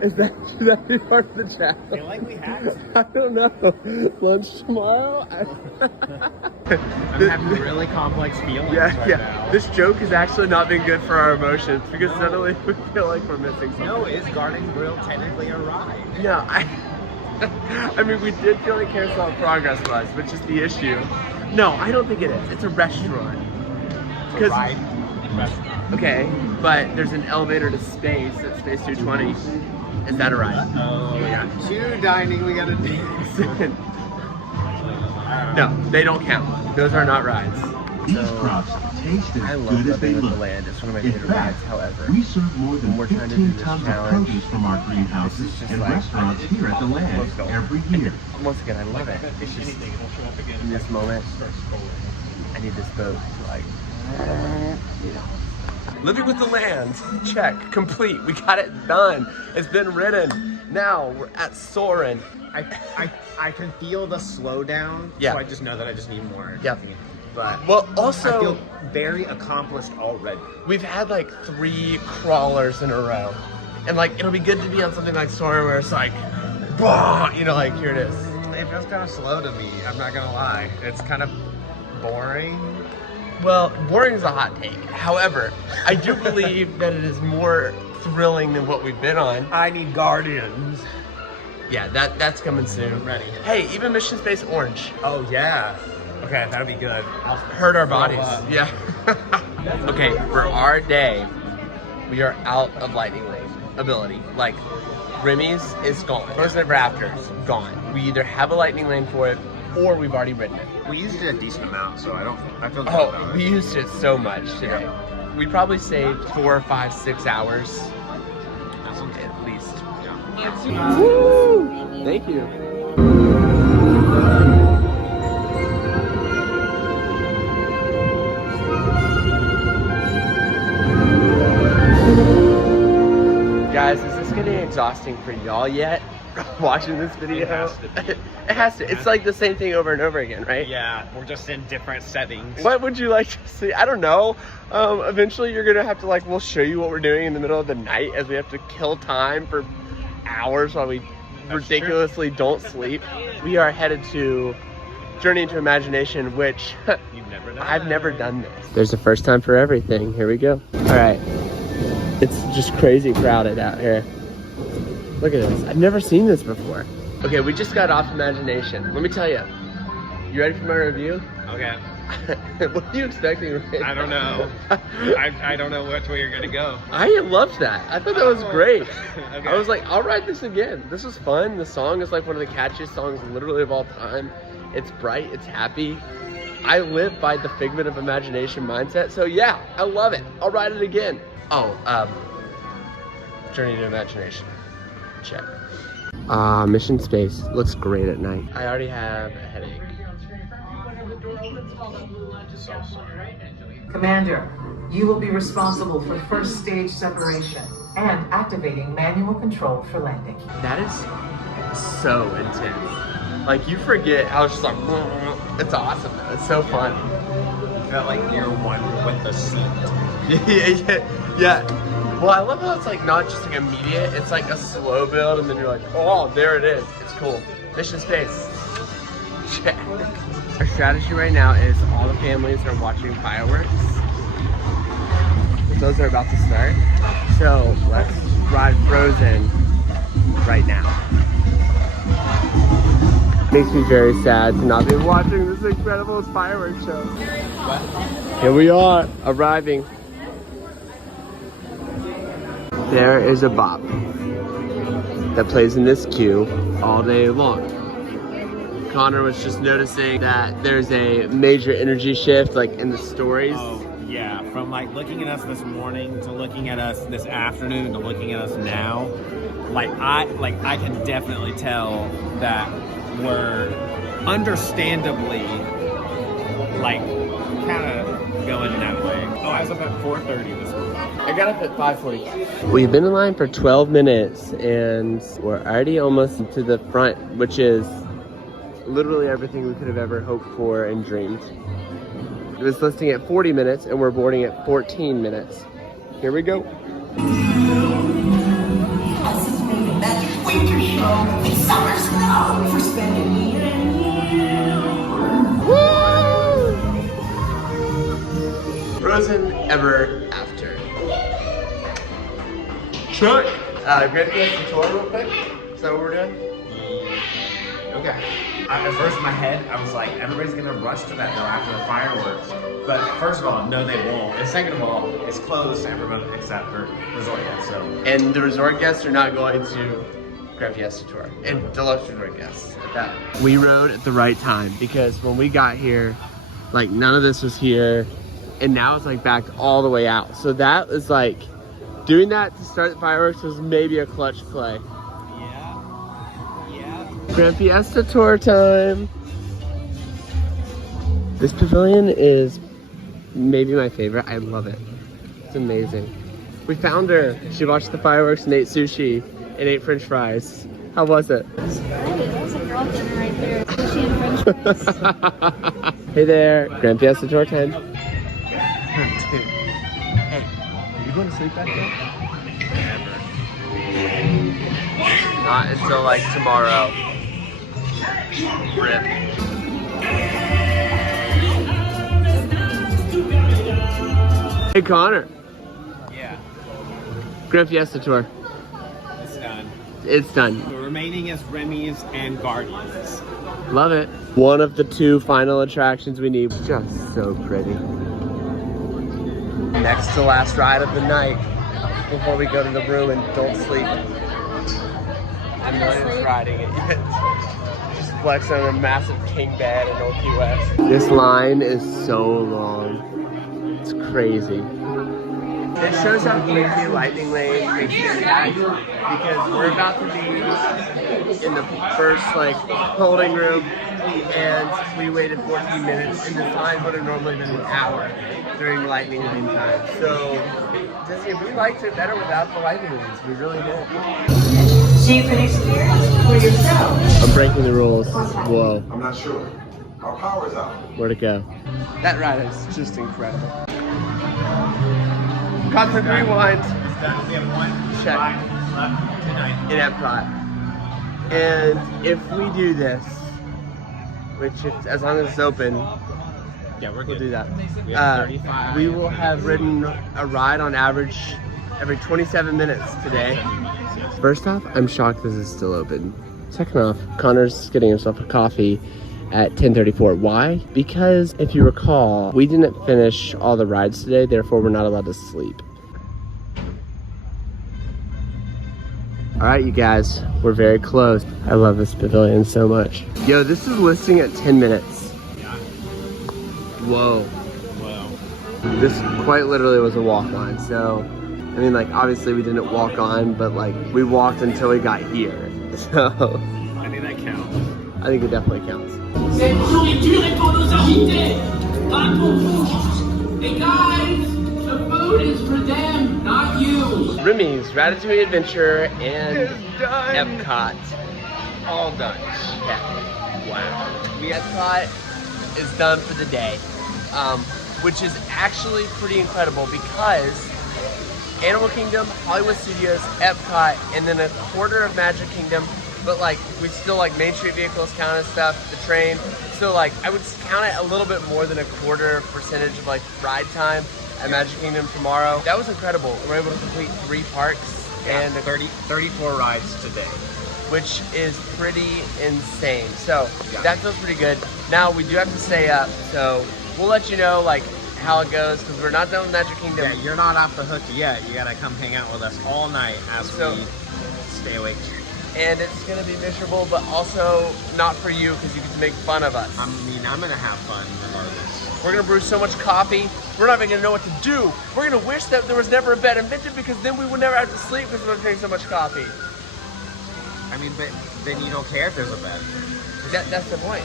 Should that be part of the challenge? I feel like we have to. I don't know. Lunch tomorrow? I'm having really complex feelings right now. This joke has actually not been good for our emotions because suddenly we feel like we're missing something. No, is Garden Grill technically a ride? No, I mean, we did feel like Carousel of Progress was, which is the issue. No, I don't think it is. It's a restaurant. It's a ride restaurant. Okay, but there's an elevator to space at Space 220. Is that a ride? Oh, we got 2 dining we gotta do. No, they don't count. Those are not rides. These crops taste I as love good as they living with look. the land. It's one of my In favorite rides, fact, however. we serve more than we're trying to do 15 this tons of challenge, produce from our greenhouses this is just and like, restaurants here at the land let's go. every year. Once again, I love it. It's just, in this moment, I need this boat to like, you know. Living with the land, check, complete. We got it done. It's been ridden. Now we're at Soarin'. I can feel the slowdown, Yeah. so I just know that I just need more. Yeah. But Well, I also, feel very accomplished already. we've had like 3 crawlers in a row. And like, it'll be good to be on something like Soarin' where it's like, bah, you know, like, here it is. It feels kind of slow to me, I'm not gonna lie. It's kind of boring. Well, boring is a hot take. However, I do believe that it is more thrilling than what we've been on. I need guardians. Yeah, that's coming soon. I'm ready. Hey, even Mission Space Orange Oh yeah. Okay, that'll be good. I'll hurt our throw bodies. up. Yeah. Okay, for our day, we are out of lightning lane ability. Like, Remy's is gone. Frozen Ever After's gone. We either have a lightning lane for it or we've already ridden it. We used it a decent amount, so I feel good Oh, about we it. used it so much today. We probably saved 4, 5, 6 hours at least. Yeah. Woo! Thank you. Guys, is this getting exhausting for y'all yet? Watching this video? It has to be. It has to. It's like the same thing over and over again, right? Yeah, we're just in different settings. What would you like to see? I don't know. Eventually you're gonna have to like, we'll show you what we're doing in the middle of the night as we have to kill time for hours while we ridiculously don't sleep. We are headed to Journey into Imagination, which You've never done I've that. never done this. There's a first time for everything. Here we go. All right. It's just crazy crowded out here. Look at this. I've never seen this before. Okay, we just got off Imagination. Let me tell you. You ready for my review? Okay. What are you expecting? Right I don't now? know. I don't know which way you're gonna go. I loved that. I thought that was great. Okay. I was like, I'll ride this again. This was fun. The song is like one of the catchiest songs literally of all time. It's bright, it's happy. I live by the figment of imagination mindset. So yeah, I love it. I'll ride it again. Oh, Journey to Imagination. Check. Mission Space looks great at night. I already have a headache. Commander, you will be responsible for first stage separation and activating manual control for landing. That is so intense. Like, you forget how it's just like, it's awesome though. It's so fun. You felt like you're one with the seat. Yeah. Well, I love how it's like not just like immediate, it's like a slow build and then you're like, oh, there it is. It's cool. Mission Space. Check. Our strategy right now is all the families are watching fireworks. Those are about to start. So let's ride Frozen right now. Makes me very sad to not be watching this incredible fireworks show. Here we are, arriving. There is a bop that plays in this queue all day long. Connor was just noticing that there's a major energy shift like in the stories. Oh yeah, from like looking at us this morning to looking at us this afternoon to looking at us now, I can definitely tell that we're understandably like kind of going that way. Oh, I was up at 4:30 this morning. I got up at 5:40. We've been in line for 12 minutes and we're already almost to the front, which is literally everything we could have ever hoped for and dreamed. It was listing at 40 minutes and we're boarding at 14 minutes. Here we go. Frozen Ever After. Chuck! Grand Fiesta Tour real quick. Is that what we're doing? Okay. At first in my head, I was like, everybody's gonna rush to that door after the fireworks. But first of all, no they won't. And second of all, it's closed to everyone except for resort guests, so. And the resort guests are not going to Grand Fiesta Tour. And deluxe resort guests at that. We rode at the right time because when we got here, like none of this was here. And now it's like backed all the way out. So that was like, doing that to start the fireworks was maybe a clutch play. Grand Fiesta Tour time. This pavilion is maybe my favorite. I love it. It's amazing. We found her. She watched the fireworks and ate sushi and ate French fries. How was it? That was a girl dinner right there. Sushi and French fries. Hey there. Grand Fiesta Tour time. Hey, are you going to sleep back there? Never. Not until like tomorrow. Rip. Hey Connor. Yeah, Grand Fiesta Tour. it's done. It's done. The remaining is Remy's and Guardians. Love it. One of the two final attractions we need. Just so pretty. Next to last ride of the night before we go to the room and don't sleep. Emilia's riding it yet. Just flexing on a massive king bed in Old Key West. This line is so long. It's crazy. It shows how quickly Lightning Lane makes an impact because we're about to be in the first like holding room and we waited 14 minutes and this line would have normally been an hour during Lightning Lane time. So Disney, we liked it better without the Lightning Lanes. We really did. So you can experience for yourself. I'm breaking the rules. Whoa. I'm not sure. Our power's out. Where'd it go? That ride is just incredible. Cosmic Rewind. It's done. We have one Check. ride left tonight. In Epcot. And if we do this, which if, as long as it's open, Yeah, we're we'll good. do that. We have 35. We will have ridden a ride on average every 27 minutes today. First off, I'm shocked this is still open. Second off, Connor's getting himself a coffee at 10:34. Why? Because if you recall, we didn't finish all the rides today, therefore we're not allowed to sleep. All right, you guys, we're very close. I love this pavilion so much. Yo, this is listing at 10 minutes. Whoa. Wow. This quite literally was a walk on, so I mean, like, obviously we didn't walk on, but like we walked until we got here. So I think that counts. I think it definitely counts. Cette nourriture est pour nos invités, pas pour vous. Hey guys, the food is for them, not you. Remy's Ratatouille Adventure and Epcot. All done. Check. Wow. The Epcot is done for the day, which is actually pretty incredible because Animal Kingdom, Hollywood Studios, Epcot, and then a quarter of Magic Kingdom, but like we still like Main Street vehicles count as stuff, the train. So like I would count it a little bit more than a quarter percentage of like ride time at Magic Kingdom tomorrow. That was incredible. We were able to complete 3 parks and 34 rides today. which is pretty insane. So that feels pretty good. Now we do have to stay up, so we'll let you know like how it goes because we're not done with Magic Kingdom. Yeah, you're not off the hook yet. You gotta come hang out with us all night as we stay awake. And it's gonna be miserable, but also not for you because you get to make fun of us. I mean, I'm gonna have fun regardless. We're gonna brew so much coffee, we're not even gonna know what to do. We're gonna wish that there was never a bed invented because then we would never have to sleep because we're drinking so much coffee. I mean, but then you don't care if there's a bed. That's the point.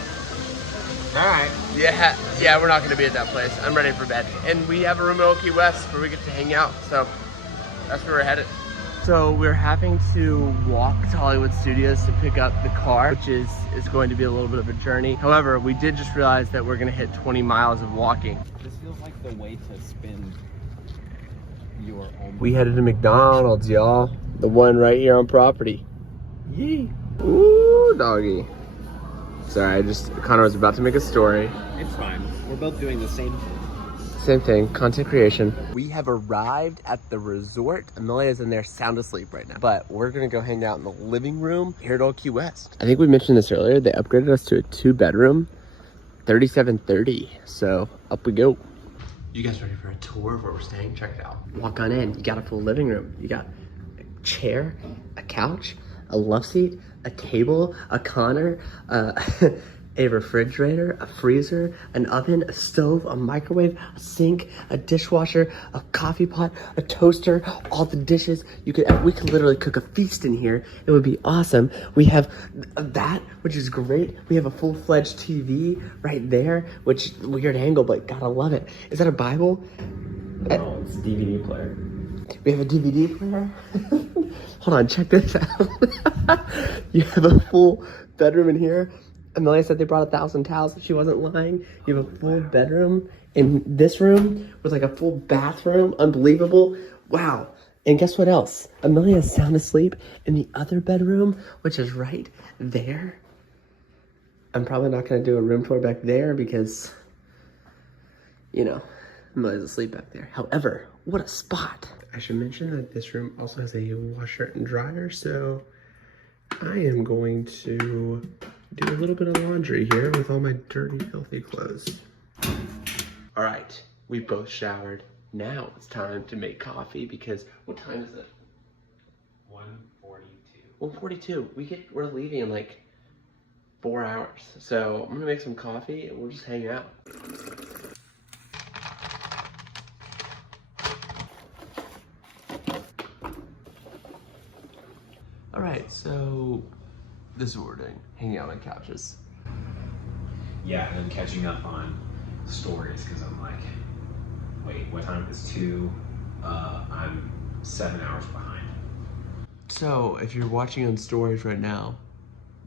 All right. Yeah, we're not gonna be at that place. I'm ready for bed. And we have a room at Old Key West where we get to hang out, so that's where we're headed. So we're having to walk to Hollywood Studios to pick up the car, which is going to be a little bit of a journey. However, we did just realize that we're gonna hit 20 miles of walking. This feels like the way to spend your own. We headed to McDonald's, y'all. The one right here on property. Yee. Ooh, doggy. Sorry, Connor was about to make a story. It's fine. We're both doing the same thing. Same thing, content creation. We have arrived at the resort. Amelia's in there sound asleep right now, but we're gonna go hang out in the living room here at Old Key West. I think we mentioned this earlier. They upgraded us to a 2-bedroom, $3,730. So up we go. You guys ready for a tour of where we're staying? Check it out. Walk on in. You got a full living room. You got a chair, a couch, a love seat, a table, a Connor, a refrigerator, a freezer, an oven, a stove, a microwave, a sink, a dishwasher, a coffee pot, a toaster, all the dishes. We could literally cook a feast in here. It would be awesome. We have that, which is great. We have a full-fledged TV right there, which weird angle, but gotta love it. Is that a Bible? No, it's a DVD player. We have a DVD player. Hold on, check this out. You have a full bedroom in here. Amelia said they brought 1,000 towels. She wasn't lying. You have a full bedroom in this room with like a full bathroom. Unbelievable. Wow. And guess what else? Amelia's sound asleep in the other bedroom, which is right there. I'm probably not going to do a room tour back there because, you know, Amelia's asleep back there. However, what a spot. I should mention that this room also has a washer and dryer, so I am going to do a little bit of laundry here with all my dirty, filthy clothes. All right, we both showered. Now it's time to make coffee because what time is it? 1:42. 1:42. We're leaving in like 4 hours. So I'm gonna make some coffee and we'll just hang out. All right, so this is what we're doing, hanging out on couches. Yeah, and then catching up on stories because I'm like, wait, what time is 2? I'm 7 hours behind. So if you're watching on stories right now,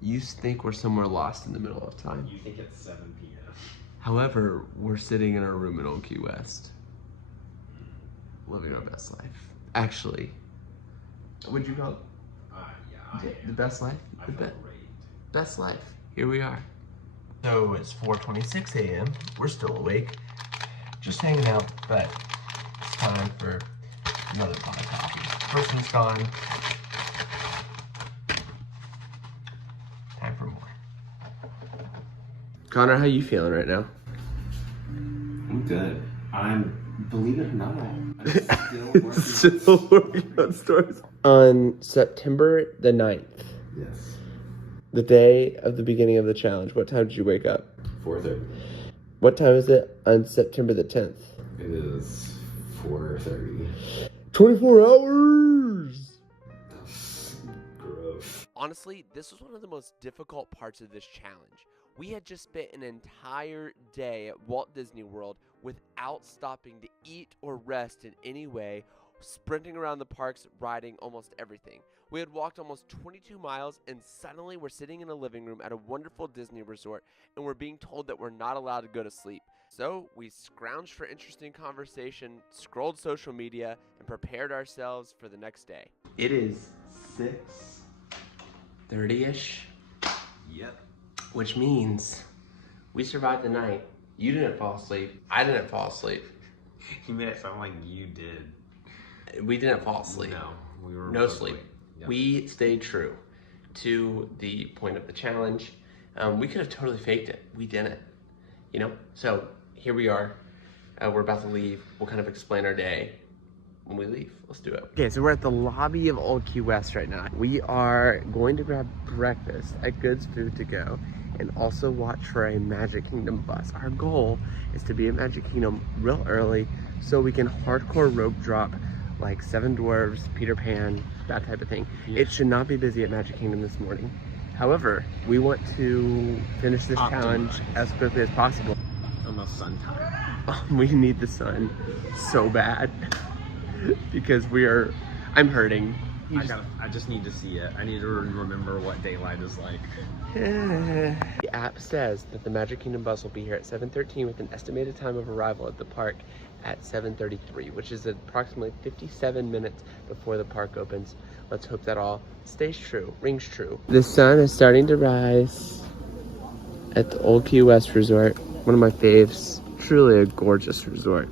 you think we're somewhere lost in the middle of time. You think it's 7 p.m. However, we're sitting in our room in Old Key West, living our best life. Actually, would you call it? The best life? Best life. Here we are. So it's 4:26 a.m. We're still awake, just hanging out, but it's time for another pot of coffee. Person's gone. Time for more. Connor, how you feeling right now? I'm good. Believe it or not, I'm Still working on stories. On September the 9th. Yes. The day of the beginning of the challenge. What time did you wake up? 4:30. What time is it on September the 10th? It is 4:30. 24 hours! Gross. Honestly, this was one of the most difficult parts of this challenge. We had just spent an entire day at Walt Disney World without stopping to eat or rest in any way, sprinting around the parks, riding almost everything. We had walked almost 22 miles and suddenly we're sitting in a living room at a wonderful Disney resort and we're being told that we're not allowed to go to sleep. So we scrounged for interesting conversation, scrolled social media, and prepared ourselves for the next day. It is 6:30-ish. Yep. Which means we survived the night. You didn't fall asleep. I didn't fall asleep. You made it sound like you did. We didn't fall asleep. No, we were no sleep. Yep. We stayed true to the point of the challenge. We could have totally faked it. We didn't. You know? So here we are. We're about to leave. We'll kind of explain our day when we leave. Let's do it. Okay, so we're at the lobby of Old Key West right now. We are going to grab breakfast at Goods Food to Go and also watch for a Magic Kingdom bus. Our goal is to be at Magic Kingdom real early so we can hardcore rope drop like Seven Dwarfs, Peter Pan, that type of thing. Yeah. It should not be busy at Magic Kingdom this morning. However, we want to finish this challenge as quickly as possible. Almost sun time. We need the sun so bad because I'm hurting. I just need to see it. I need to remember what daylight is like. The app says that the Magic Kingdom bus will be here at 7:13 with an estimated time of arrival at the park at 7:33, which is approximately 57 minutes before the park opens. Let's hope that all stays true, rings true. The sun is starting to rise at the Old Key West Resort, one of my faves. Truly a gorgeous resort.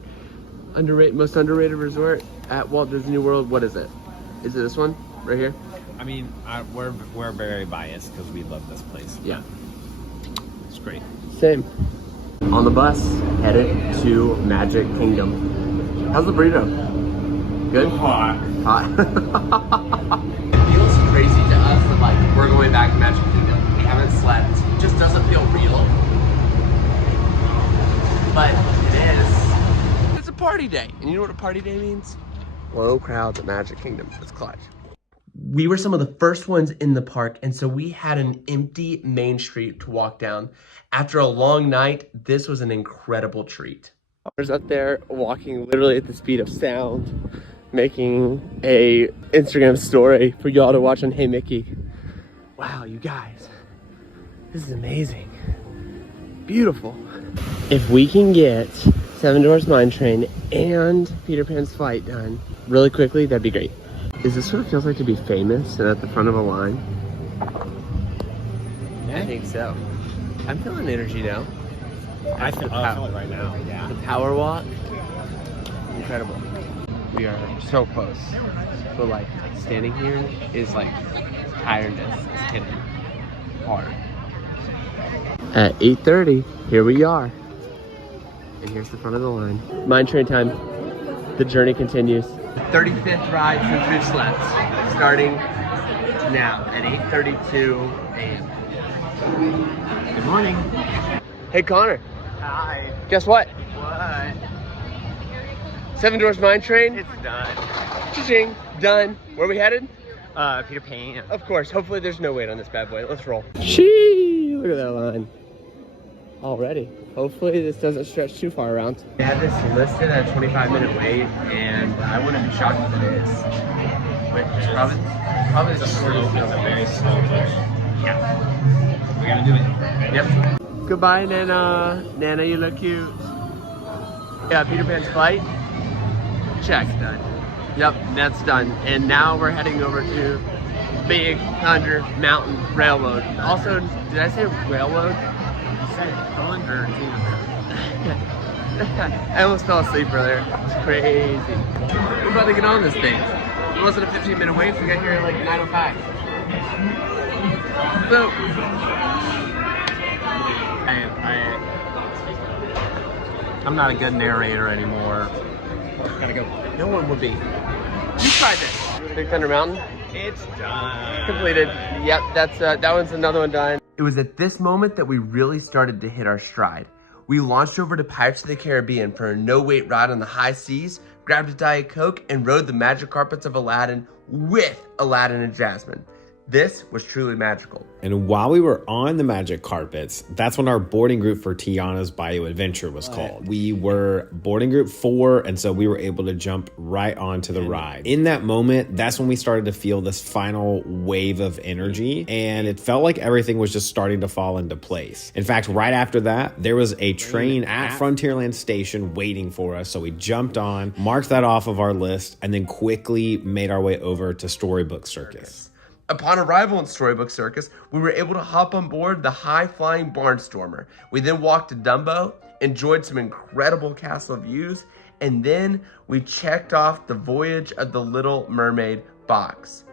Most underrated resort at Walt Disney World. What is it? Is it this one right here? I mean, we're very biased because we love this place. Yeah, It's great. same. On the bus, headed to Magic Kingdom. How's the burrito? Good? Hot. It feels crazy to us that like we're going back to Magic Kingdom. We haven't slept. It just doesn't feel real. But it is. It's a party day. And you know what a party day means? Low crowds at Magic Kingdom. It's clutch. We were some of the first ones in the park, and so we had an empty Main Street to walk down. After a long night, this was an incredible treat. I was up there walking literally at the speed of sound, making a Instagram story for y'all to watch on Hey Mickey. Wow, you guys, this is amazing. Beautiful. If we can get Seven Dwarfs Mine Train and Peter Pan's Flight done really quickly, that'd be great. Is this what it feels like to be famous and at the front of a line? Yeah. I think so. I'm feeling energy now. I feel it right now. Yeah. The power walk, incredible. We are so close, but like standing here is like tiredness is hitting hard. At 8:30, here we are. And here's the front of the line. Mine Train time. The journey continues. 35th ride since we've slept, starting now at 8:32 a.m. Good morning. Hey Connor, Hi. guess what? What? Seven Dwarfs Mine Train, It's done. cha-ching, done. Where are we headed? Peter Pan. Of course, hopefully there's no wait on this bad boy. Let's roll. Shee, look at that line. Already. Hopefully this doesn't stretch too far around. I had this listed at a 25-minute wait, and I wouldn't be shocked if it is. But it's probably the shortest. It's a very slow push. Yeah. We gotta do it. Yep. Goodbye, Nana. Nana, you look cute. Yeah, Peter Pan's Flight. Check. Done. Yep, that's done. And now we're heading over to Big Thunder Mountain Railroad. Also, did I say railroad? Thunder. I almost fell asleep earlier. It's crazy. We're about to get on this thing. It wasn't a 15-minute wait. We got here at like 9:05. So, I'm not a good narrator anymore. Gotta go. no one would be. You tried this. Big Thunder Mountain. It's done. Completed. Yep, that's that one's another one done. It was at this moment that we really started to hit our stride. We launched over to Pirates of the Caribbean for a no-wait ride on the high seas, grabbed a Diet Coke, and rode the magic carpets of Aladdin with Aladdin and Jasmine. This was truly magical. And while we were on the magic carpets, that's when our boarding group for Tiana's Bayou Adventure was called. We were boarding group 4, and so we were able to jump right onto the ride. In that moment, that's when we started to feel this final wave of energy, and it felt like everything was just starting to fall into place. In fact, right after that, there was a train at Frontierland Station waiting for us, so we jumped on, marked that off of our list, and then quickly made our way over to Storybook Circus. Upon arrival in Storybook Circus, we were able to hop on board the high-flying Barnstormer. We then walked to Dumbo, enjoyed some incredible castle views, and then we checked off the Voyage of the Little Mermaid box.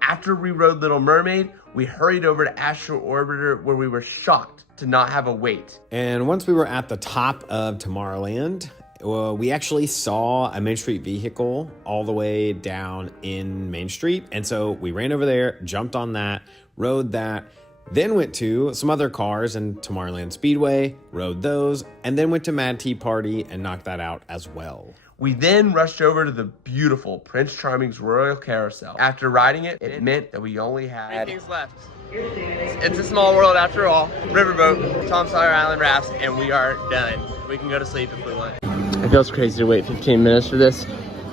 After we rode Little Mermaid, we hurried over to Astro Orbiter, where we were shocked to not have a wait. And once we were at the top of Tomorrowland, we actually saw a Main Street vehicle all the way down in Main Street. And so we ran over there, jumped on that, rode that, then went to some other cars in Tomorrowland Speedway, rode those, and then went to Mad Tea Party and knocked that out as well. We then rushed over to the beautiful Prince Charming's Royal Carousel. After riding it, it meant that we only had 3 things left. It's a small world after all. Riverboat, Tom Sawyer Island rafts, and we are done. We can go to sleep if we want. It feels crazy to wait 15 minutes for this,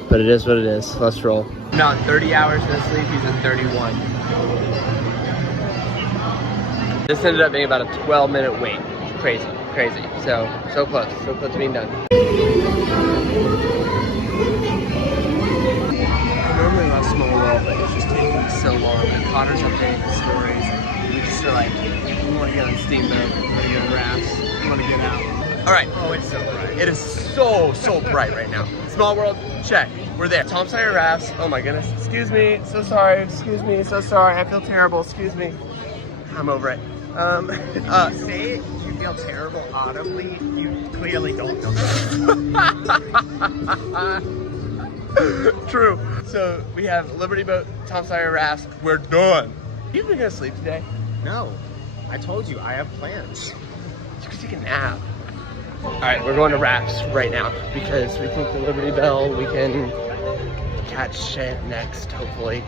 but it is what it is. Let's roll. Not 30 hours no sleep, he's in 31. This ended up being about a 12-minute wait. Crazy. crazy. So close to being done. I normally love Small World, but it's just taking so long. The Connor's updating the stories. We just are like, we want to get on Steamboat, we want to get on rafts, we want to get out. All right. Oh, it's so bright. It is so bright right now. Small World, check. We're there. Tom Sawyer rafts. Oh my goodness. Excuse me. So sorry. Excuse me. So sorry. I feel terrible. Excuse me. I'm over it. Say you feel terrible audibly, you clearly don't know. True. So we have Liberty Boat, Tom Sawyer rafts. We're done. You been gonna sleep today? No, I told you I have plans. You could take a nap. All right, we're going to rafts right now because we think the Liberty Bell, we can catch it next, hopefully.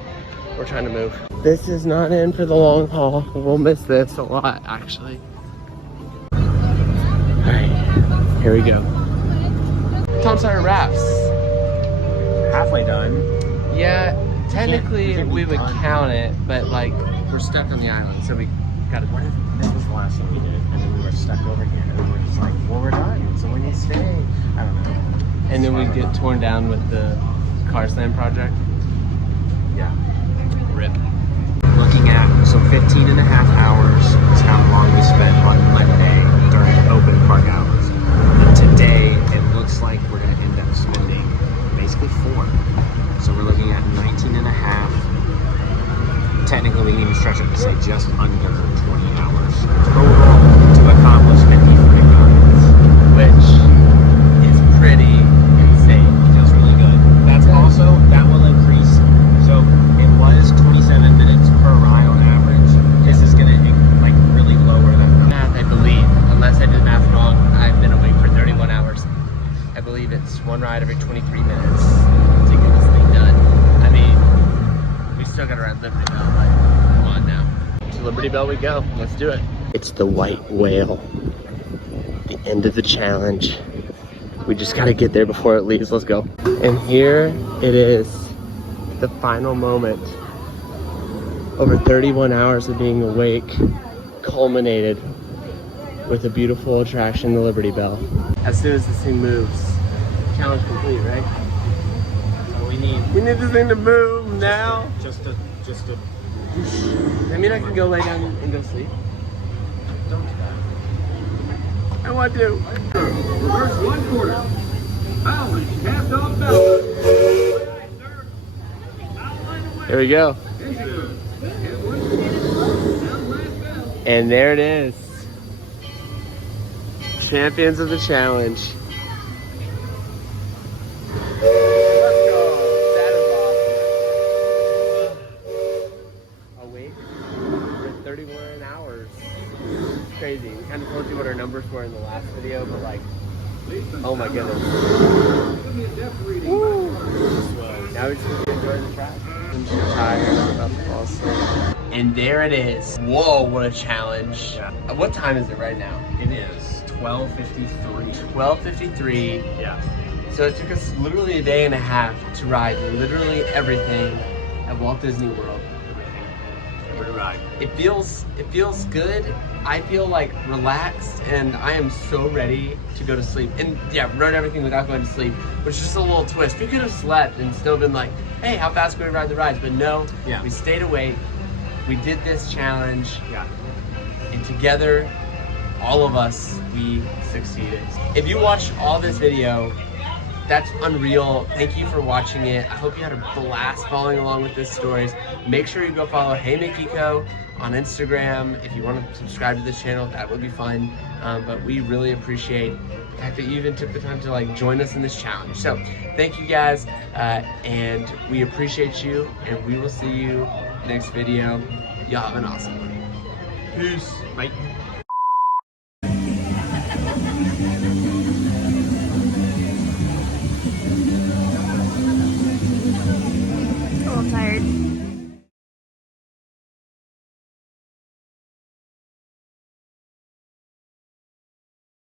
We're trying to move. This is not in for the long haul. We'll miss this a lot, actually. All right, here we go. Tom Sawyer rafts. Halfway done. Yeah, technically we would count it, but like we're stuck on the island, so we gotta. What if this was the last thing we did, and then we were stuck over here, and we were just like, well, we're done, so we need to stay. I don't know. And then we get torn down with the Car Slam project. Yeah. Rip. Looking at, so 15 and a half hours is how long we spent on Monday during open park hours. Today, it looks like we're going to end up spending basically 4. So we're looking at 19 and a half. Technically, we can even stretch it to say just under 20 hours total to accomplish 53 miles. Which is pretty insane. Feels really good. That's also, that will increase. So it was 27 minutes per ride on average. This is going to like really lower that number. Math, I believe, unless I did math wrong, I've been awake for 31 hours. I believe it's 1 ride every 23 minutes to get this thing done. I mean, we still got to ride Liberty Bell, but come on now. To Liberty Bell we go. Let's do it. It's the white whale. The end of the challenge. We just got to get there before it leaves. Let's go. And here it is. The final moment. Over 31 hours of being awake culminated with a beautiful attraction, the Liberty Bell. As soon as this thing moves, challenge complete, right? So we need this thing to move now. just a I mean, I can go lay down and go sleep. don't do that. I want to. Reverse 1 quarter. Balance, cast off balance. Here we go. And there it is. Champions of the challenge. Let's go. That is awesome. Awake for 31 hours. It's crazy. We kind of told you what our numbers were in the last video, but like, oh my goodness. Woo. Now we just need to enjoy the track. I'm tired. I'm about to fall asleep. And there it is. Whoa, what a challenge. Yeah. What time is it right now? It is 12:53. 12:53. Yeah. So it took us literally a day and a half to ride literally everything at Walt Disney World. Every ride. It feels good. I feel like relaxed, and I am so ready to go to sleep. And yeah, run everything without going to sleep, which is just a little twist. We could have slept and still been like, hey, how fast can we ride the rides? But no, Yeah. we stayed awake. We did this challenge, Yeah. and together, all of us, we succeeded. If you watched all this video, that's unreal. Thank you for watching it. I hope you had a blast following along with these stories. Make sure you go follow Hey Mikiko on Instagram. If you want to subscribe to this channel, that would be fun. But we really appreciate the fact that you even took the time to like join us in this challenge. So thank you guys, and we appreciate you, and we will see you next video. Y'all have an awesome one. Peace. Bye.